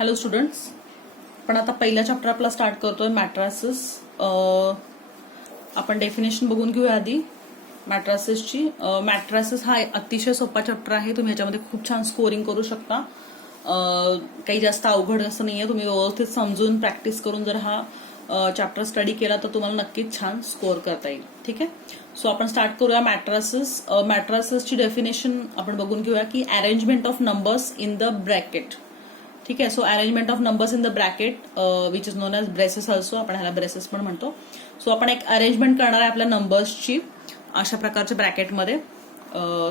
Hello students, आपण आता पहिला चॅप्टर आपला स्टार्ट करतोय मॅट्रासेस. आपण डेफिनेशन बघून घेऊया आधी मॅट्रासेसची. मॅट्रासेस हा अतिशय सोपा चॅप्टर आहे. तुम्ही याच्यामध्ये खूप छान स्कोरिंग करू शकता. काही जास्त अवघड असं नाहीये. तुम्ही व्यवस्थित समजून प्रॅक्टिस करून जर हा चॅप्टर स्टडी केला तर तुम्हाला नक्कीच छान स्कोअर करता येईल. ठीक आहे. सो आपण स्टार्ट करूया मॅट्रासेस. मॅट्रासेसची डेफिनेशन आपण बघून घेऊया की arrangement of numbers in the bracket. ठीक आहे. So arrangement of numbers in the bracket which is known as braces also. आपण ह्याला ब्रेसेस पण म्हणतो. सो आपण एक अरेंजमेंट करणार आहे आपल्या नंबर्सची अशा प्रकारच्या ब्रॅकेटमध्ये.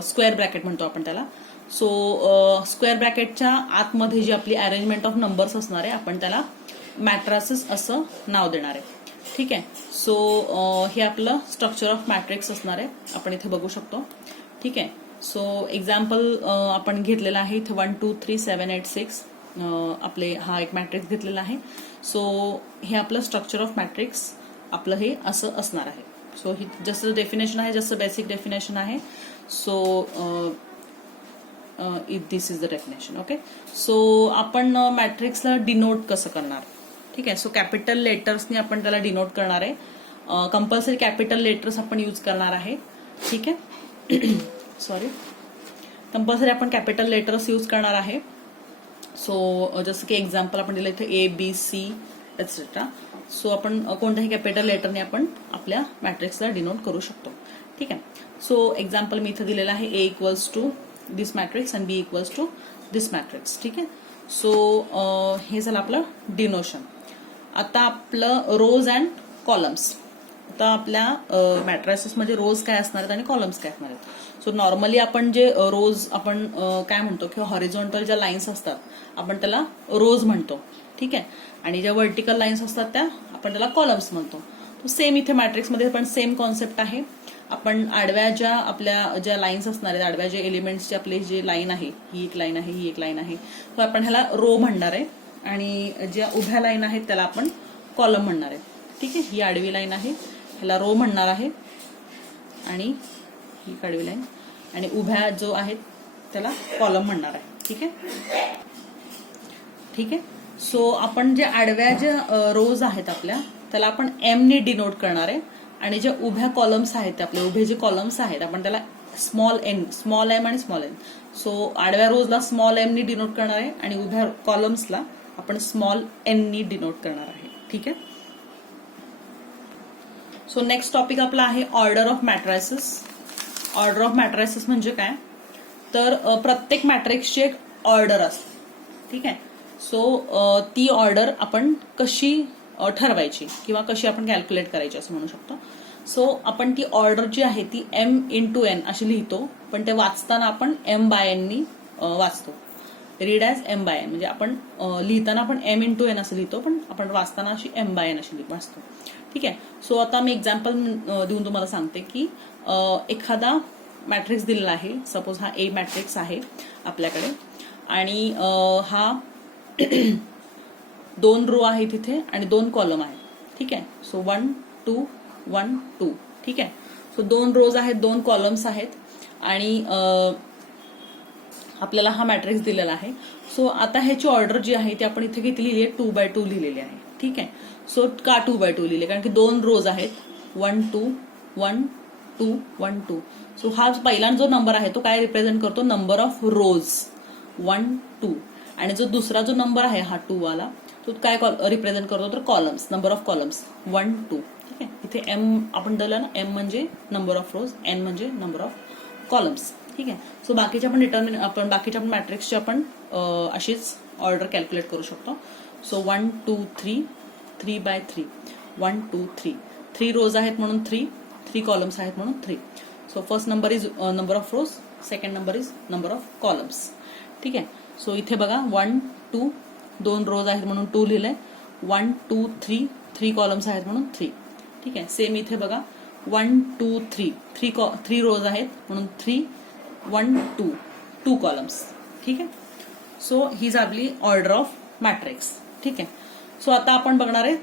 स्क्वेअर ब्रॅकेट म्हणतो आपण त्याला. सो स्क्वेअर ब्रॅकेटच्या आतमध्ये जी आपली अरेंजमेंट ऑफ नंबर्स असणार आहे आपण त्याला मॅट्रासेस असं नाव देणार आहे. ठीक आहे. सो हे आपलं स्ट्रक्चर ऑफ मॅट्रिक्स असणार आहे. आपण इथे बघू शकतो. ठीक आहे. सो एक्झाम्पल आपण घेतलेला आहे इथे 1 2 3 7 8 6 आपले हा एक मॅट्रिक्स घेतलेला आहे. सो हे आपलं स्ट्रक्चर ऑफ मॅट्रिक्स आपलं हे असं असणार आहे. सो ही जसं डेफिनेशन आहे, जसं बेसिक डेफिनेशन आहे. So this is the definition. Okay. So आपण मॅट्रिक्सला डिनोट कसं करणार. ठीक आहे. सो कॅपिटल लेटर्सनी आपण त्याला डिनोट करणार आहे. कंपल्सरी कॅपिटल लेटर्स आपण यूज करणार आहे. ठीक आहे. सॉरी, कंपल्सरी आपण कॅपिटल लेटर्स यूज करणार आहे. सो जसं की एक्झाम्पल आपण दिलं इथे ABC एक्सेट्रा. सो आपण कोणत्याही कॅपिटल लेटरने आपण आपल्या मॅट्रिक्सला डिनोट करू शकतो. ठीक आहे. सो एक्झाम्पल मी इथे दिलेलं आहे A equals to this matrix and B equals to this matrix. ठीक आहे. सो हे झालं आपलं डिनोशन. आता आपलं रोज अँड कॉलम्स. आता आपल्या मॅट्रिसेसमध्ये रोज काय असणार आहेत आणि कॉलम्स काय असणार आहेत. सो नॉर्मली आपण जे रोज आपण काय म्हणतो किंवा हॉरिझॉन्टल ज्या लाईन्स असतात आपण त्याला रोज म्हणतो. ठीक आहे. आणि ज्या व्हर्टिकल लाईन्स असतात त्या आपण त्याला कॉलम्स म्हणतो. तो सेम इथे मॅट्रिक्समध्ये पण सेम कॉन्सेप्ट आहे. आपण आडव्या ज्या आपल्या ज्या लाईन्स असणार आहेत, आडव्या जे एलिमेंट्सचे आपले जे लाईन आहे, ही एक लाईन आहे, ही एक लाईन आहे, तर आपण ह्याला रो म्हणणार आहे. आणि ज्या उभ्या लाईन आहेत त्याला आपण कॉलम म्हणणार आहे. ठीक आहे. ही आडवी लाईन आहे, ह्याला रो म्हणणार आहे. आणि ही आडवी लाईन आणि उभ्या जो आहेत त्याला कॉलम म्हणणार आहे. ठीक आहे. ठीक आहे. सो आपण जे आडव्या ज्या रोज आहेत आपल्या त्याला आपण M ने डिनोट करणार आहे. आणि ज्या उभ्या कॉलम्स आहेत आपले उभे जे कॉलम्स आहेत आपण त्याला स्मॉल m आणि स्मॉल n. सो आडव्या रोजला स्मॉल m ने डिनोट करणार आहे आणि उभ्या कॉलम्सला आपण स्मॉल n ने डिनोट करणार आहे. ठीक आहे. सो नेक्स्ट टॉपिक आपला आहे order of matrices. Order of matrices म्हणजे काय, तर प्रत्येक मॅट्रिक्सची एक ऑर्डर असते. ठीक आहे. सो ती ऑर्डर आपण कशी ठरवायची किंवा कशी आपण कॅल्क्युलेट करायची असं म्हणू शकतो. सो आपण ती ऑर्डर जी आहे ती M×n अशी लिहितो, पण ते वाचताना आपण M/n नी वाचतो. रीड ॲज M/n म्हणजे आपण लिहिताना आपण M×n असं लिहितो, पण आपण वाचताना अशी M/n अशी वाचतो. ठीक आहे. सो आता मी एक्झाम्पल देऊन तुम्हाला सांगते की एखादा मॅट्रिक्स दिलेला आहे. सपोज हा A मॅट्रिक्स आहे आपल्याकडे आणि हा 2 रो आहे तिथे आणि 2 कॉलम आहेत. ठीक आहे. सो 1 2 1 2. ठीक आहे. सो 2 रोज आहेत, 2 कॉलम्स आहेत आणि आपल्याला हा मॅट्रिक्स दिलेला आहे. सो आता ह्याची ऑर्डर जी आहे ती आपण इथे किती लिहिली आहे, 2/2 लिहिलेली आहे. ठीक आहे. सो का 2/2 लिहिले, कारण की 2 रोज आहेत. 1 2 1 2 1 2. सो हा पहिला जो नंबर आहे तो काय रिप्रेझेंट करतो, नंबर ऑफ रोज 1 2. आणि जो दुसरा जो नंबर आहे हा 2 वाला तो काय रिप्रेझेंट करतो, तर कॉलम्स, नंबर ऑफ कॉलम्स 1 2. ठीक आहे. इथे M आपण दिलं ना, M म्हणजे नंबर ऑफ रोज, N म्हणजे नंबर ऑफ कॉलम्स. ठीक आहे. सो बाकीच्या आपण मॅट्रिक्सची आपण अशीच ऑर्डर कॅल्क्युलेट करू शकतो. सो 1 2 3 3/3 1 2 3. 3 रोज आहेत म्हणून 3 कॉलम्स आहेत म्हणून 3. So first number is number of rose, second number is number of columns. ठीक आहे. सो इथे बघा 1 2 2 रोज आहेत म्हणून 2 लिहिलंय. 1 2 3 कॉलम्स आहेत म्हणून 3. ठीक आहे. सेम इथे बघा 1 2 3 रोज आहेत म्हणून 3 1 2 कॉलम्स. ठीक आहे. सो हीज आपली ऑर्डर ऑफ मॅट्रिक्स. ठीक आहे. सो आता आपण बघणार आहे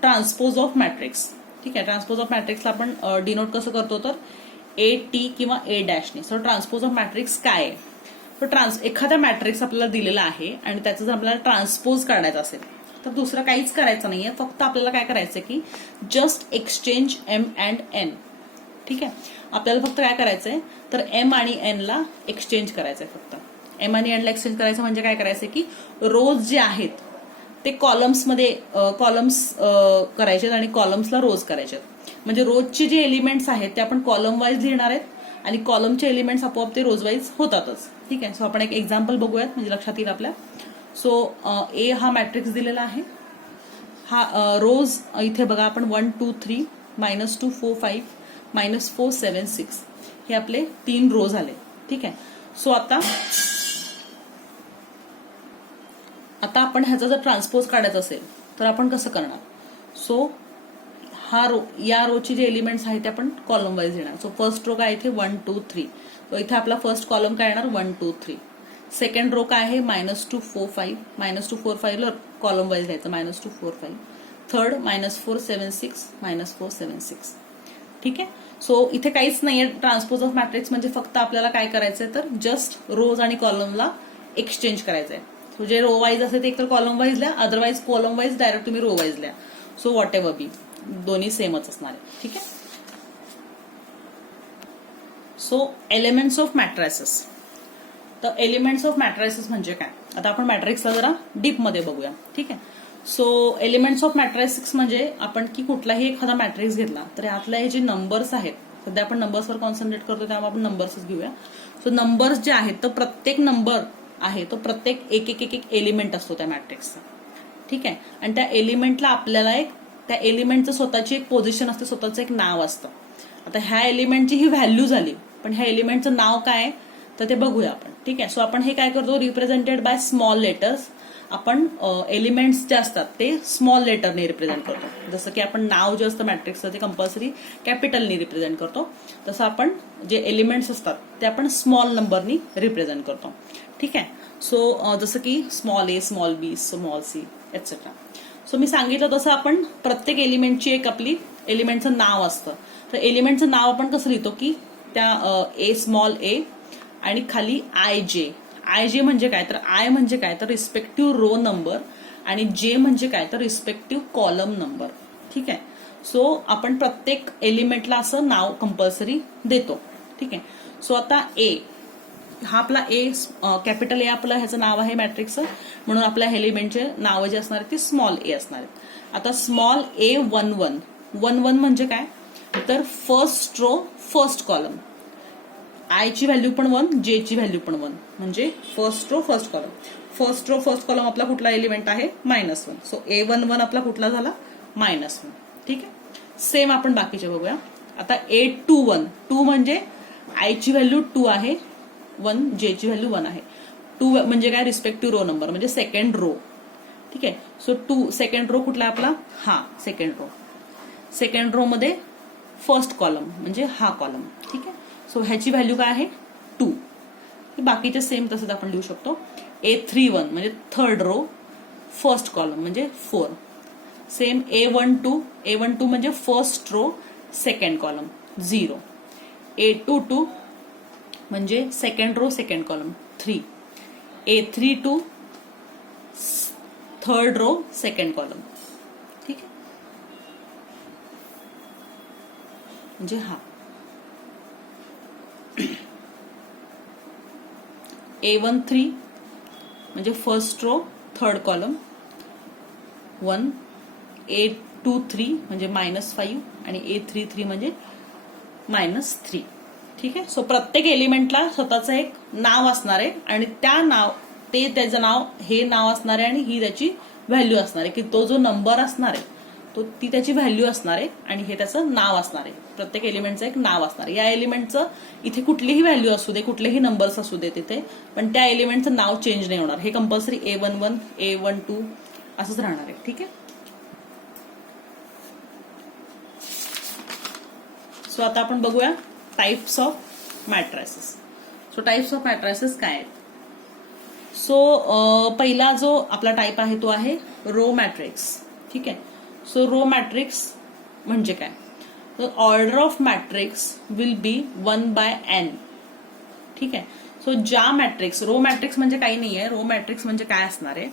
ट्रान्सपोज ऑफ मॅट्रिक्स. ठीक आहे. ट्रान्सपोज ऑफ मॅट्रिक्सला आपण डिनोट कसं करतो, तर A T किंवा A डॅशने. सो ट्रान्सपोज ऑफ मॅट्रिक्स काय आहे, एखादा मॅट्रिक्स आपल्याला दिलेला आहे आणि त्याचं जर आपल्याला ट्रान्सपोज काढायचं असेल तर दुसरं काहीच करायचं नाहीये, फक्त आपल्याला काय करायचंय की just exchange m and n. ठीक आहे, आपल्याला फक्त काय करायचंय तर एम आणि एन ला एक्सचेंज करायचंय. फक्त एम आणि एन ला एक्सचेंज करायचं म्हणजे काय करायचंय की रोज जे आहेत ते कॉलम्समध्ये करायचे आणि कॉलम्सला रोज करायचे. म्हणजे रोजचे जे एलिमेंट्स आहेत ते आपण कॉलम वाईज लिहिणार आहेत आणि कॉलमचे एलिमेंट्स आपोआप ते रोज वाईज होतातच. ठीक आहे, सो आपण एक एक्झाम्पल बघूयात म्हणजे लक्षात येईल आपल्या. सो ए हा मॅट्रिक्स दिलेला आहे. हा रोज इथे बघा आपण 1 2 3 -2 4 5 -4 7 6 हे आपले 3 रोज आले. ठीक आहे, सो आता आपण ह्याचा जर ट्रान्सपोज काढायचा असेल तर आपण कसं करणार. सो या रोचे जे एलिमेंट्स आहेत ते आपण कॉलम वाईज येणार. सो फर्स्ट रो काय इथे 1 2 3, तो इथे आपला फर्स्ट कॉलम काय येणार 1 2 3. सेकंड रो काय आहे -2 4 5, -2 4 5 ला कॉलम वाईज द्यायचं -2 4 5. थर्ड -4 7 6, -4 7 6. ठीक आहे, सो इथे काहीच नाहीये ट्रान्सपोज ऑफ मॅट्रिक्स म्हणजे फक्त आपल्याला काय करायचंय तर जस्ट रोज आणि कॉलमला एक्सचेंज करायचंय. सो जे रो वाईज असेल ते एक तर कॉलम वाईज लिहा, अदरवाईज कॉलम वाईज डायरेक्ट तुम्ही रो वाईज लिहा. सो व्हॉट एव्हर बी, दोन्ही सेमच असणार आहे. ठीक आहे, सो एलिमेंट्स ऑफ मॅट्रिसेस. तर एलिमेंट्स ऑफ मॅट्रिसेस म्हणजे काय, आता आपण मॅट्रिक्सला जरा डीप मध्ये बघूया. ठीक आहे, सो एलिमेंट्स ऑफ मॅट्रिसेस म्हणजे आपण की कुठलाही एखादा मॅट्रिक्स घेतला तर यातले हे जे नंबर्स आहेत, सध्या आपण नंबर्सवर कॉन्सन्ट्रेट करतो त्यामुळे आपण नंबर्सच घेऊया. सो नंबर्स जे आहेत तर प्रत्येक नंबर आहे तो प्रत्येक एक एक एक एक एलिमेंट असतो त्या मॅट्रिक्सचा. ठीक आहे, आणि त्या एलिमेंटला आपल्याला त्या एलिमेंटचं स्वतःची एक पोझिशन असते, स्वतःचं एक नाव असतं. आता ह्या एलिमेंटची ही व्हॅल्यू झाली, पण ह्या एलिमेंटचं नाव काय आहे तर ते बघूया आपण. ठीक आहे, सो आपण हे काय करतो रिप्रेझेंटेड बाय स्मॉल लेटर्स. आपण एलिमेंट्स जे असतात ते स्मॉल लेटरने रिप्रेझेंट करतो. जसं की आपण नाव जे असतं मॅट्रिक्सचं ते कंपल्सरी कॅपिटलनी रिप्रेझेंट करतो, तसं आपण जे एलिमेंट्स असतात ते आपण स्मॉल नंबरनी रिप्रेझेंट करतो. ठीक आहे, सो जसं की स्मॉल ए, स्मॉल बी, स्मॉल सी एटसेट्रा. सो मी सांगितलं तसं आपण प्रत्येक एलिमेंटची एक आपली एलिमेंटचं नाव असतं. तर एलिमेंटचं नाव आपण कसं लिहितो की त्या ए स्मॉल ए आणि खाली आय जे. आय जे म्हणजे काय तर आय म्हणजे काय तर रिस्पेक्टिव्ह रो नंबर आणि जे म्हणजे काय तर रिस्पेक्टिव्ह कॉलम नंबर. ठीक आहे, सो आपण प्रत्येक एलिमेंटला असं नाव कंपल्सरी देतो. ठीक आहे, सो आता ए हा आपला ए कॅपिटल ए आपलं ह्याचं नाव आहे मॅट्रिक्सचं, म्हणून आपल्या एलिमेंटचे नाव जे असणार आहे ते स्मॉल ए असणार आहेत. आता स्मॉल ए 1 1 1 1 म्हणजे काय तर first row first column. I ची व्हॅल्यू पण 1, जे ची व्हॅल्यू पण 1 म्हणजे first row first column. First row first column आपला कुठला एलिमेंट आहे -1. सो A11 आपला कुठला झाला -1. ठीक आहे, सेम आपण बाकीचे बघूया. आता A21 2 म्हणजे आय ची व्हॅल्यू 2 आहे, 1 जे ची व्हॅल्यू 1 आहे. 2 म्हणजे काय रिस्पेक्टिव्ह रो नंबर म्हणजे सेकंड रो. ठीक आहे, सो 2 सेकंड रो कुठला आपला हा सेकंड रो. सेकंड रो मध्ये फर्स्ट कॉलम म्हणजे हा कॉलम. ठीक आहे, सो ह्याची व्हॅल्यू काय आहे 2. बाकीचे सेम तसंच आपण लिहू शकतो. A31 म्हणजे थर्ड रो फर्स्ट कॉलम म्हणजे 4. सेम A12 म्हणजे first row second column 0. A22 म्हणजे second row second column 3. A32 third row second column. ठीक आहे, म्हणजे हा A13 म्हणजे first row third column 1. A23 म्हणजे -5 आणि A33 म्हणजे -3. ठीक आहे, सो प्रत्येक एलिमेंटला स्वतःचं एक नाव असणार आहे आणि त्याचं नाव हे नाव असणार आहे आणि ही त्याची व्हॅल्यू असणार आहे की तो जो नंबर असणार आहे ती त्याची व्हॅल्यू असणार आहे आणि हे त्याचं नाव असणार आहे. प्रत्येक एलिमेंटचं एक नाव असणार आहे. या एलिमेंटचं इथे कुठलीही व्हॅल्यू असू दे, कुठलेही नंबर्स असू दे तिथे, पण त्या एलिमेंटचं नाव चेंज नाही होणार. हे कंपल्सरी A11 A12 असंच राहणार आहे. ठीक आहे, सो आता आपण बघूया types of matrices. So types of matrices काय आहेत. सो पहिला जो आपला टाइप आहे तो आहे रो मॅट्रिक्स. ठीक आहे, सो रो मॅट्रिक्स म्हणजे काय तर order of matrix will be 1/n. ठीक आहे, सो ज्या मॅट्रिक्स, रो मॅट्रिक्स म्हणजे काही नाही आहे, रो मॅट्रिक्स म्हणजे काय असणार आहे,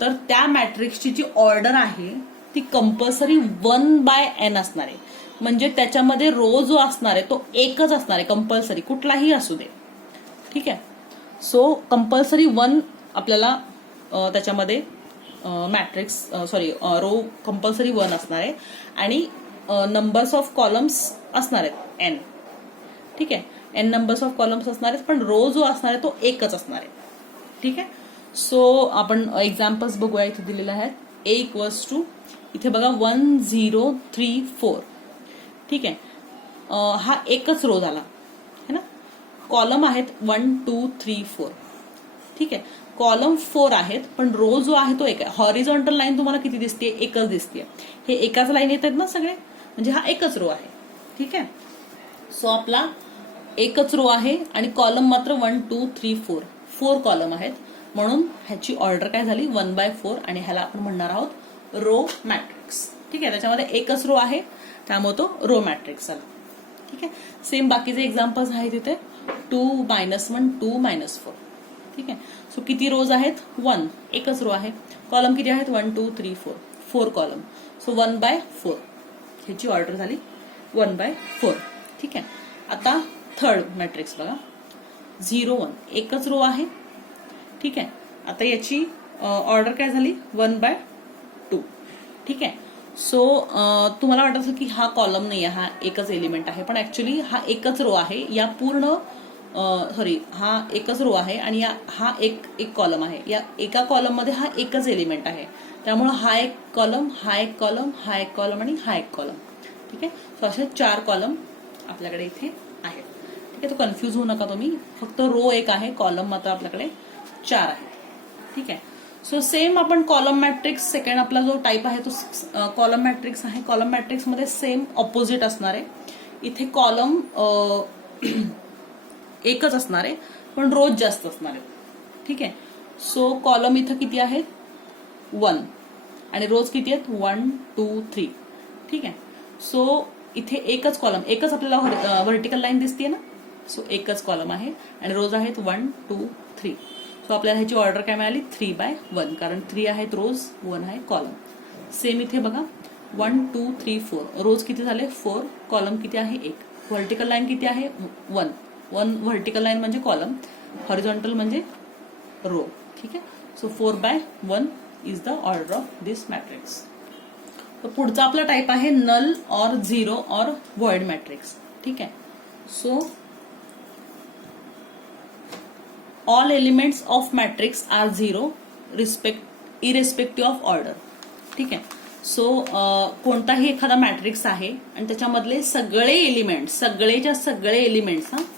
तर त्या मॅट्रिक्सची जी ऑर्डर आहे ती कंपल्सरी 1/n असणार आहे. म्हणजे त्याच्यामध्ये रो जो असणार आहे तो एकच असणार आहे, कंपल्सरी, कुठलाही असू दे. ठीक आहे. सो कंपल्सरी 1 आपल्याला त्याच्यामध्ये मॅट्रिक्स रो कंपल्सरी 1 असणार आहे आणि नंबर्स ऑफ कॉलम्स असणार आहेत n. ठीक आहे. n नंबर्स ऑफ कॉलम्स असणार आहेत, पण रो जो असणार आहे तो एकच असणार आहे. ठीक आहे. सो आपण एक्झाम्पल्स बघूया. इथे दिलेले आहेत. a इक्वल्स टू, इथे बघा 1 0 3 4. ठीक आहे. हा एकच रो झाला है ना. कॉलम आहेत 1 2 3 4. ठीक आहे. कॉलम 4 आहेत, पण रो जो आहे तो एक आहे. हॉरिझॉन्टल लाईन तुम्हाला किती दिसते? एकच दिसते. हे एकाच लाईन येत आहेत ना सगळे, म्हणजे हा एकच रो आहे. ठीक आहे. सो आपला एकच रो आहे आणि कॉलम मात्र 1 2 3 4 4 कॉलम आहेत, म्हणून ह्याची ऑर्डर काय झाली? 1/4. आणि ह्याला आपण म्हणणार आहोत रो मॅट्रिक्स. ठीक आहे. त्याच्यामध्ये एकच रो आहे, त्यामुळे तो रो मॅट्रिक्स झाला. ठीक आहे. सेम बाकीचे एक्झाम्पल्स आहेत इथे. 2 -1 2 -4. ठीक आहे. सो किती रोज आहेत? 1. एकच रो आहे. कॉलम किती आहेत? 1 2 3 4 4 कॉलम. सो 1/4 ह्याची ऑर्डर झाली 1/4. ठीक आहे. आता थर्ड मॅट्रिक्स बघा. 0 1 एकच रो आहे. ठीक आहे. आता याची ऑर्डर काय झाली? 1/2. ठीक आहे. सो तुम्हाला वाटत असेल की हा कॉलम नाही आहे, हा एकच एलिमेंट आहे, पण ऍक्च्युली हा एकच रो आहे. या पूर्ण हा एकच रो आहे आणि हा एक कॉलम आहे. या एका कॉलम मध्ये हा एकच एलिमेंट आहे, त्यामुळे हा एक कॉलम, हा एक कॉलम, हा एक कॉलम आणि हा एक कॉलम. ठीक आहे. सो असे 4 कॉलम आपल्याकडे इथे आहेत. ठीक आहे. तो कन्फ्यूज होऊ नका तुम्ही. फक्त रो एक आहे, कॉलम मात्र आपल्याकडे 4 आहे. ठीक आहे. सो सेम आपण कॉलम मॅट्रिक्स, सेकंड आपला जो टाईप आहे तो कॉलम मॅट्रिक्स आहे. कॉलम मॅट्रिक्स मध्ये सेम ऑपोजिट असणार आहे. इथे कॉलम एकच असणार आहे, पण रोज जास्त असणार आहे. ठीक आहे. सो कॉलम इथं किती आहेत? 1 आणि रोज किती आहेत? 1 2 3. ठीक आहे. सो इथे एकच कॉलम, एकच आपल्याला व्हर्टिकल लाईन दिसते ना. सो एकच कॉलम आहे आणि रोज आहेत 1 2 3. सो आपल्याला ह्याची ऑर्डर काय मिळाली? 3/1, कारण 3 आहेत रोज, 1 आहे कॉलम. सेम इथे बघा 1 2 3 4. रोज किती झाले? 4. कॉलम किती आहे? 1. व्हर्टिकल लाईन किती आहे? 1 1. व्हर्टिकल लाईन म्हणजे कॉलम, हॉरिझॉन्टल म्हणजे रो. ठीक आहे. So 4/1 is the order of this matrix. तर पुढचा आपला टाईप आहे null or zero or void matrix. ठीक आहे. So all elements of matrix are zero irrespective of order. ठीक आहे. सो कोणताही एखादा मॅट्रिक्स आहे आणि त्याच्यामधले सगळे एलिमेंट्स,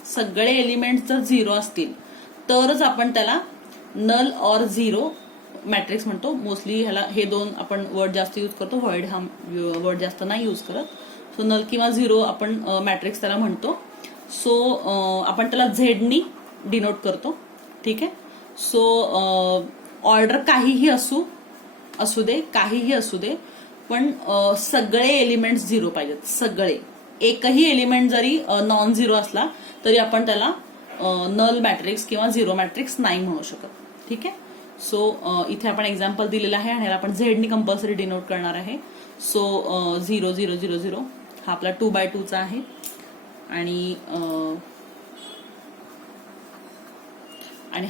सगळे एलिमेंट्स जर झिरो असतील तरच आपण त्याला नल ऑर झिरो मॅट्रिक्स म्हणतो. मोस्टली ह्याला हे दोन आपण वर्ड जास्त यूज करतो, व्हॉइड हा वर्ड जास्त नाही यूज करत. सो नल किंवा झिरो आपण मॅट्रिक्स त्याला म्हणतो. सो आपण त्याला झेडनी डिनोट करतो. ठीक आहे. सो ऑर्डर काहीही असू दे, पण सगळे एलिमेंट्स झिरो पाहिजेत. सगळे, एकही एलिमेंट जरी नॉन झिरो असला तरी आपण त्याला नल मॅट्रिक्स किंवा झिरो मॅट्रिक्स नाही म्हणू शकत. ठीक आहे. सो इथे आपण एक्झाम्पल दिलेला आहे आणि ह्याला आपण झेडनी कंपल्सरी डिनोट करणार आहे. सो 0 0 0 0 हा आपला 2/2चा आहे आणि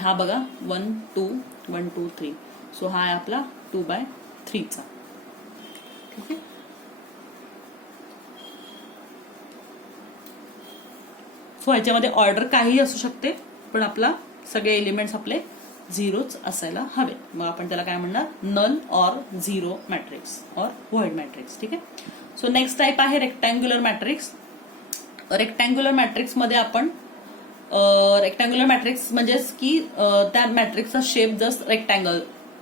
हा बघा 1 2 1 2 3. सो हा आहे आपला 2/3चा. ठीक आहे. सो ह्याच्यामध्ये ऑर्डर काही असू शकते, पण आपला सगळे एलिमेंट्स आपले झिरोच असायला हवे. मग आपण त्याला काय म्हणणार? Null or zero matrix or void matrix. ठीक आहे. सो नेक्स्ट टाईप आहे रेक्टँग्युलर मॅट्रिक्स. रेक्टँग्युलर मॅट्रिक्स मध्ये आपण रेक्टँग्युलर मॅट्रिक्स म्हणजेच की त्या मॅट्रिक्सचा शेप जस्ट रेक्टँगल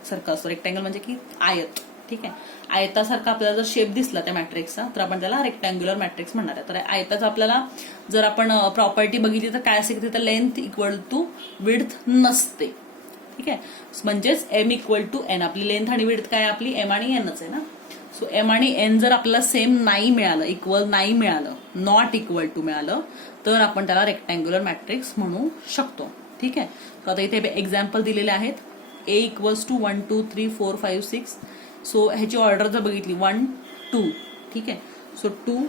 सारखा असतो. रेक्टँगल म्हणजे की आयत. ठीक आहे. आयतासारखा आपल्याला जर शेप दिसला त्या मॅट्रिक्सचा तर आपण त्याला रेक्टँग्युलर मॅट्रिक्स म्हणणार आहे. तर आयताचा आपल्याला जर आपण प्रॉपर्टी बघितली तर काय असेल, तिथं लेंथ इक्वल टू विड्थ नसते. ठीक आहे. म्हणजेच m इक्वल टू n. आपली लेंथ आणि विड्थ काय? आपली m आणि nच आहे ना. सो m आणि n जर आपल्याला सेम नाही मिळालं, इक्वल नाही मिळालं, नॉट इक्वल टू मिळालं, तर आपण त्याला रेक्टँग्युलर मॅट्रिक्स म्हणू शकतो. ठीक आहे. सो आता इथे एक्झाम्पल दिलेले आहेत. A equals to 1 2 3 4 5 6. सो ह्याची ऑर्डर जर बघितली 1 2, ठीक आहे. सो 2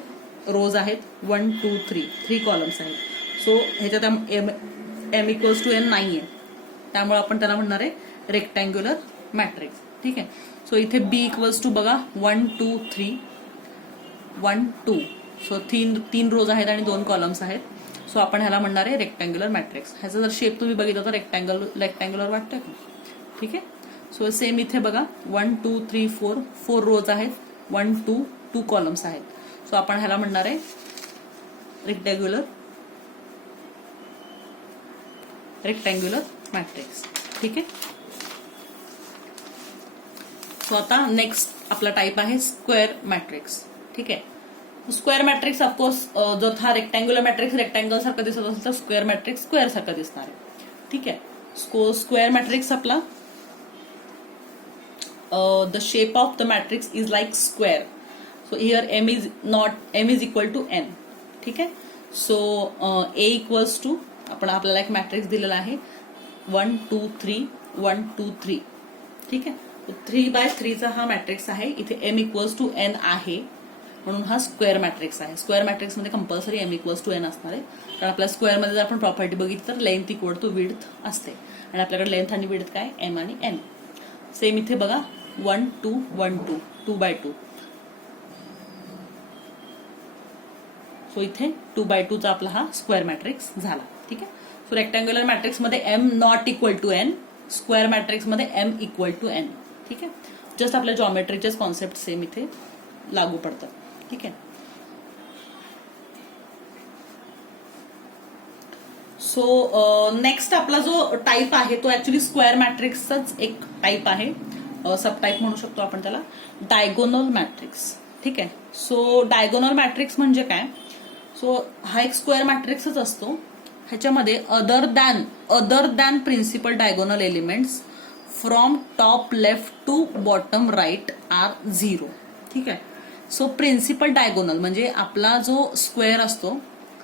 रोज आहेत, 1 2 3 कॉलम्स आहेत. सो ह्याच्यात एम इक्वल्स टू एन नाही आहे, त्यामुळे आपण त्याला म्हणणार आहे रेक्टँग्युलर मॅट्रिक्स. ठीक आहे. सो इथे बी इक्वल्स टू बघा 1 2 3 1 2. सो तीन रोज आहेत आणि 2 कॉलम्स आहेत. सो आपण ह्याला म्हणणार आहे रेक्टँग्युलर मॅट्रिक्स. ह्याचा जर शेप तुम्ही बघितला तर रेक्टँग्युलर वाटतंय का? ठीक आहे. सो सेम इथे बघा 1 2 3 4 रोज आहेत, 1 2 कॉलम्स आहेत. सो आपण ह्याला म्हणणार आहे रेक्टँग्युलर मॅट्रिक्स. ठीक आहे. सो आता नेक्स्ट आपला टाईप आहे स्क्वेअर मॅट्रिक्स. ठीक आहे. स्क्वेअर मॅट्रिक्स ऑफकोर्स जर हा रेक्टँग्युलर मॅट्रिक्स रेक्टँगल सारखा दिसत असेल तर स्क्वेअर मॅट्रिक्स स्क्वेअर सारखा दिसणार आहे. ठीक आहे. स्क्वेअर मॅट्रिक्स आपला the shape of the matrix is like square. So here m is equal to n. ठीक आहे. So a equals to आपण आपल्याला एक मॅट्रिक्स दिलेला आहे 1 2 3 1 2 3. ठीक आहे. 3x3 चा हा मॅट्रिक्स आहे. इथे m इक्वल्स टू n आहे म्हणून हा स्क्वेअर मॅट्रिक्स आहे. स्क्वेअर मॅट्रिक्स मध्ये compulsory m equals to n असणार आहे, कारण आपल्या स्क्वेअर मध्ये जर आपण प्रॉपर्टी बघितली तर लेंथ इक्वल टू विड्थ असते आणि आपल्याकडे लेंथ आणि विड्थ काय m आणि n. सेम इथे बघा 1 2 1 2 2x2. सो इथे 2x2 चा आपला हा स्क्वेअर मॅट्रिक्स झाला. ठीक आहे. सो रेक्टँग्युलर मॅट्रिक्स मध्ये m not equal to n, square matrix मध्ये m इक्वल टू n. ठीक आहे. जस्ट आपल्या जॉमेट्रीचेच कॉन्सेप्ट सेम इथे लागू पडतात. ठीक आहे. सो नेक्स्ट आपला जो टाईप आहे तो ऍक्च्युली स्क्वेअर मॅट्रिक्सचाच एक टाईप आहे, सब टाईप म्हणू शकतो आपण त्याला, डायगोनल मॅट्रिक्स. ठीक आहे. सो डायगोनल मॅट्रिक्स म्हणजे काय? सो हा एक स्क्वेअर मॅट्रिक्सच असतो. ह्याच्यामध्ये other than principal diagonal elements from top left to bottom right are 0. ठीक आहे. सो प्रिन्सिपल डायगोनल म्हणजे आपला जो स्क्वेअर असतो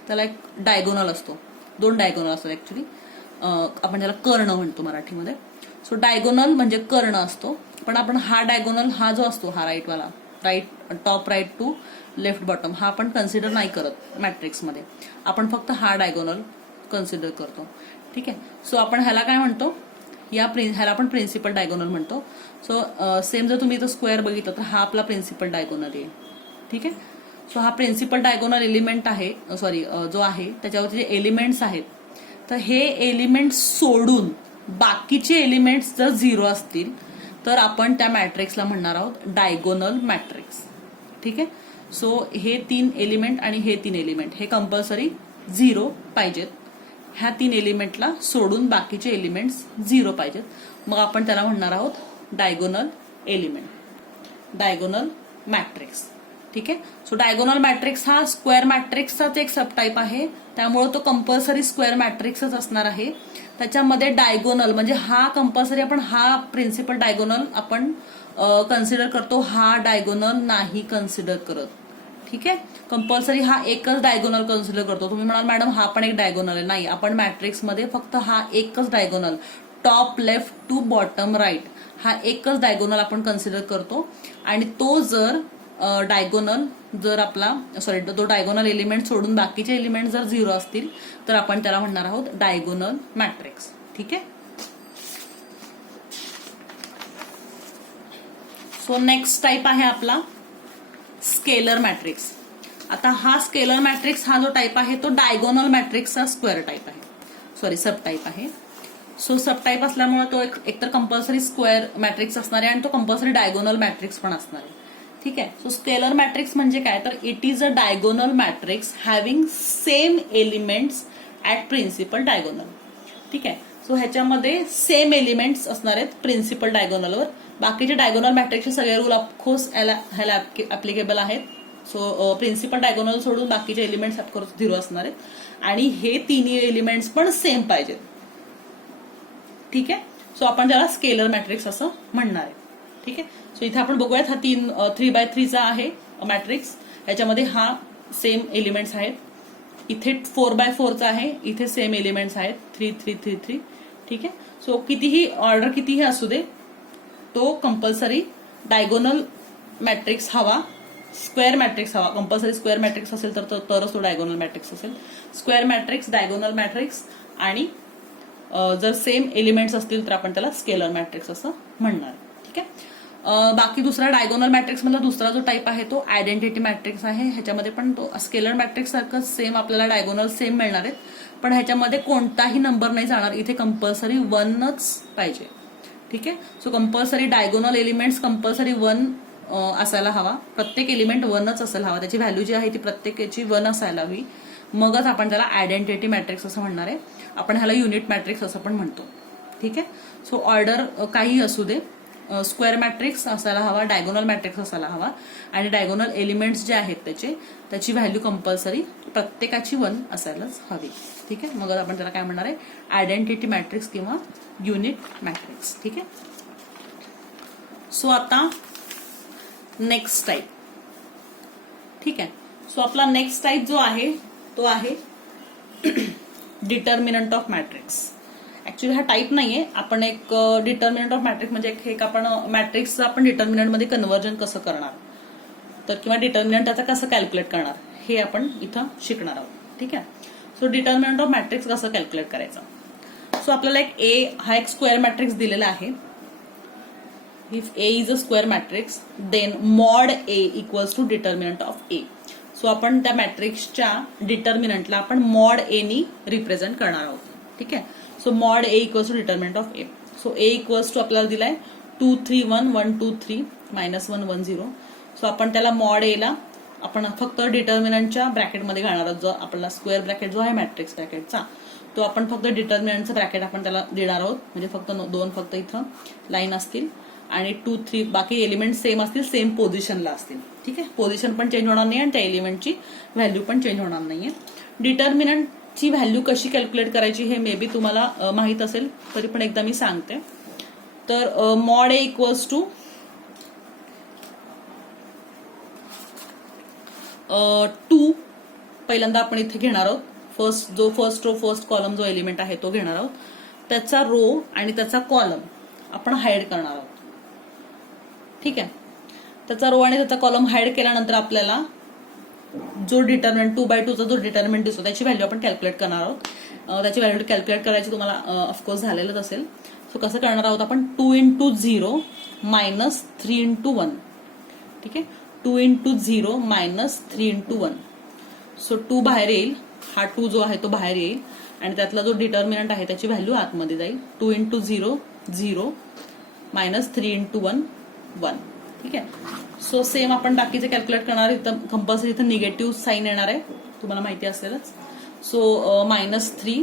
त्याला एक डायगोनल असतो, 2 डायगोनल असतात ऍक्च्युली, आपण त्याला कर्ण म्हणतो मराठीमध्ये. सो डायगोनल म्हणजे कर्ण असतो, पण आपण हा डायगोनल हा जो असतो हा राईटवाला, top right to left bottom, हा आपण कन्सिडर नाही करत मॅट्रिक्समध्ये. आपण फक्त हा डायगोनल कन्सिडर करतो. ठीक आहे. सो आपण ह्याला काय म्हणतो, ह्याला आपण प्रिन्सिपल डायगोनल म्हणतो. सो सेम जर तुम्ही इथं स्क्वेअर बघितलं तर हा आपला प्रिन्सिपल डायगोनल आहे. ठीक आहे. सो हा प्रिन्सिपल डायगोनल एलिमेंट आहे, जो आहे त्याच्यावरचे जे एलिमेंट्स आहेत, तर हे एलिमेंट सोडून बाकीचे एलिमेंट्स जर 0 असतील तर आपण त्या मॅट्रिक्सला म्हणणार आहोत डायगोनल मॅट्रिक्स. ठीक आहे. सो हे 3 एलिमेंट आणि हे 3 एलिमेंट हे कंपल्सरी 0 पाहिजेत. ह्या 3 एलिमेंटला सोडून बाकीचे एलिमेंट्स 0 पाहिजेत, मग आपण त्याला म्हणणार आहोत डायगोनल एलिमेंट, डायगोनल मॅट्रिक्स. ठीक आहे. सो डायगोनल मॅट्रिक्स हा स्क्वेअर मॅट्रिक्सचाच एक सबटाईप आहे, त्यामुळे तो कंपल्सरी स्क्वेअर मॅट्रिक्सच असणार आहे. त्याच्यामध्ये डायगोनल म्हणजे हा कंपल्सरी आपण हा प्रिन्सिपल डायगोनल आपण कन्सिडर करतो, हा डायगोनल नाही कन्सिडर करत. ठीक आहे. कंपल्सरी हा एकच डायगोनल कन्सिडर करतो. तुम्ही म्हणाल मॅडम हा पण एक डायगोनल आहे. नाही, आपण मॅट्रिक्समध्ये फक्त हा एकच diagonal top left to bottom right हा एकच डायगोनल आपण कन्सिडर करतो, आणि तो जर डायगोनल तो डायगोनल एलिमेंट सोडून बाकीचे एलिमेंट जर 0 असतील तर आपण त्याला म्हणणार आहोत डायगोनल मॅट्रिक्स. ठीक आहे. सो नेक्स्ट टाईप आहे आपला स्केलर मॅट्रिक्स. आता हा स्केलर मॅट्रिक्स हा जो टाईप आहे तो डायगोनल मॅट्रिक्सचा स्क्वेअर टाईप आहे, सब टाईप आहे. सो सब टाईप असल्यामुळे तो एकतर कंपल्सरी स्क्वेअर मॅट्रिक्स असणार आहे आणि तो कंपल्सरी डायगोनल मॅट्रिक्स पण असणार आहे. ठीक आहे. सो स्केलर मॅट्रिक्स म्हणजे काय, तर it is a diagonal matrix having same elements at principal diagonal. ठीक आहे. सो ह्याच्यामध्ये सेम एलिमेंट्स असणार आहेत प्रिन्सिपल डायगोनलवर. बाकीचे डायगोनल मॅट्रिक्सचे सगळे रूल ऑफकोर्स ह्याला ऍप्लिकेबल आहेत. सो प्रिन्सिपल डायगोनल सोडून बाकीचे एलिमेंट्स ऑफकोर्स 0 असणार आहेत आणि हे 3 एलिमेंट्स पण सेम पाहिजेत. ठीक आहे. सो आपण त्याला स्केलर मॅट्रिक्स असं म्हणणार आहे. ठीक आहे. सो इथे आपण बघूयात हा 3x3 चा आहे मॅट्रिक्स. याच्यामध्ये हा सेम एलिमेंट्स आहेत इथे 4x4चा आहे, इथे सेम एलिमेंट्स आहेत 3 3 3 3. ठीक आहे. सो कितीही ऑर्डर कितीही असू दे, तो कंपल्सरी डायगोनल मॅट्रिक्स हवा, स्क्वेअर मॅट्रिक्स हवा. कंपल्सरी स्क्वेअर मॅट्रिक्स असेल तरच तो डायगोनल मॅट्रिक्स असेल. स्क्वेअर मॅट्रिक्स, डायगोनल मॅट्रिक्स आणि जर सेम एलिमेंट्स असतील तर आपण त्याला स्केलर मॅट्रिक्स असं म्हणणार. ठीक आहे. बाकी दुसरा डायगोनल मॅट्रिक्स मधला दुसरा जो टाईप आहे तो आयडेंटिटी मॅट्रिक्स आहे. ह्याच्यामध्ये पण तो स्केलर मॅट्रिक्स सारखं सेम आपल्याला डायगोनल सेम मिळणार आहेत, पण ह्याच्यामध्ये कोणताही नंबर नाही जाणार. इथे कंपल्सरी 1च पाहिजे. ठीक आहे. So compulsory diagonal elements compulsory 1 असायला हवा. प्रत्येक एलिमेंट 1च असायला हवा. त्याची व्हॅल्यू जी आहे ती प्रत्येकाची 1 असायला हवी. मगच आपण त्याला आयडेंटिटी मॅट्रिक्स असं म्हणणार आहे. आपण ह्याला युनिट मॅट्रिक्स असं पण म्हणतो. ठीक आहे. सो ऑर्डर काही असू दे, स्क्वेअर मॅट्रिक्स असायला हवा, डायगोनल मॅट्रिक्स असायला हवा आणि डायगोनल एलिमेंट्स जे आहेत त्याची व्हॅल्यू कंपल्सरी प्रत्येकाची 1 असायलाच हवी. ठीक आहे. मग आपण त्याला काय म्हणणार आहे, आयडेंटिटी मॅट्रिक्स किंवा युनिट मॅट्रिक्स. ठीक आहे. सो आता नेक्स्ट टाईप. ठीक आहे. सो आपला नेक्स्ट टाईप जो आहे तो आहे डिटर्मिनंट ऑफ मॅट्रिक्स. ऍक्च्युली हा टाईप नाहीये, आपण एक डिटर्मिनंट ऑफ मॅट्रिक्स म्हणजे एक आपण मॅट्रिक्सचं आपण डिटर्मिनंट मध्ये कन्व्हर्जन कसं करणार, तर किंवा डिटर्मिनंट त्याचा कसं कॅल्क्युलेट करणार हे आपण इथं शिकणार आहोत. ठीक आहे. सो डिटर्मिनंट ऑफ मॅट्रिक्स कसं कॅल्क्युलेट करायचं. सो आपल्याला एक ए हा एक स्क्वेअर मॅट्रिक्स दिलेला आहे. If A is a square matrix then mod A equals to determinant of A. So आपण त्या मॅट्रिक्सच्या डिटर्मिनंटला आपण मॉड ए नी रिप्रेझेंट करणार आहोत. ठीक आहे. So mod A equals to determinant of A. So A equals to आपल्याला दिलाय 2 3 1 1 2 3 -1 1 0. सो आपण त्याला मॉड ए ला आपण फक्त डिटर्मिनंटच्या ब्रॅकेटमध्ये घालणार आहोत. जो आपला स्क्वेअर ब्रॅकेट जो आहे मॅट्रिक्स ब्रॅकेटचा, तो आपण फक्त डिटर्मिनंटचं ब्रॅकेट आपण त्याला देणार आहोत. म्हणजे फक्त 2 फक्त इथं लाईन असतील आणि 2 3 बाकी एलिमेंट सेम असतील, सेम पोझिशनला असतील. ठीक आहे. पोझिशन पण चेंज होणार नाही आणि त्या एलिमेंटची व्हॅल्यू पण चेंज होणार नाहीये. डिटर्मिनंटची व्हॅल्यू कशी कॅल्क्युलेट करायची हे मे बी तुम्हाला माहित असेल, तरी पण एकदा मी सांगते. तर मॉड ए इक्वल्स टू 2 पहिल्यांदा आपण इथे घेणार आहोत. फर्स्ट रो फर्स्ट कॉलम जो एलिमेंट आहे तो घेणार आहोत. त्याचा रो आणि त्याचा कॉलम आपण हाईड करणार आहोत. ठीक आहे. त्याचा रो आणि त्याचा कॉलम हाईड केल्यानंतर आपल्याला जो डिटर्मिनंट 2/2 चा जो डिटर्मिनंट दिसतो त्याची व्हॅल्यू आपण कॅल्क्युलेट करणार आहोत. त्याची व्हॅल्यू कॅल्क्युलेट करायची तुम्हाला ऑफकोर्स झालेलंच असेल. सो कसं करणार आहोत आपण 2 × 0 - 3 × 1. ठीक आहे. 2 × 0 - 3 × 1. सो 2 बाहेर येईल, हा 2 जो आहे तो बाहेर येईल आणि त्यातला जो डिटर्मिनंट आहे त्याची व्हॅल्यू आतमध्ये जाईल. 2 × 0 0 - 3 × 1 1. ठीक आहे. सो सेम आपण बाकीचे कॅल्क्युलेट करणार. इथं कंपल्सरी इथं निगेटिव्ह साईन येणार आहे, तुम्हाला माहिती असेलच. सो -3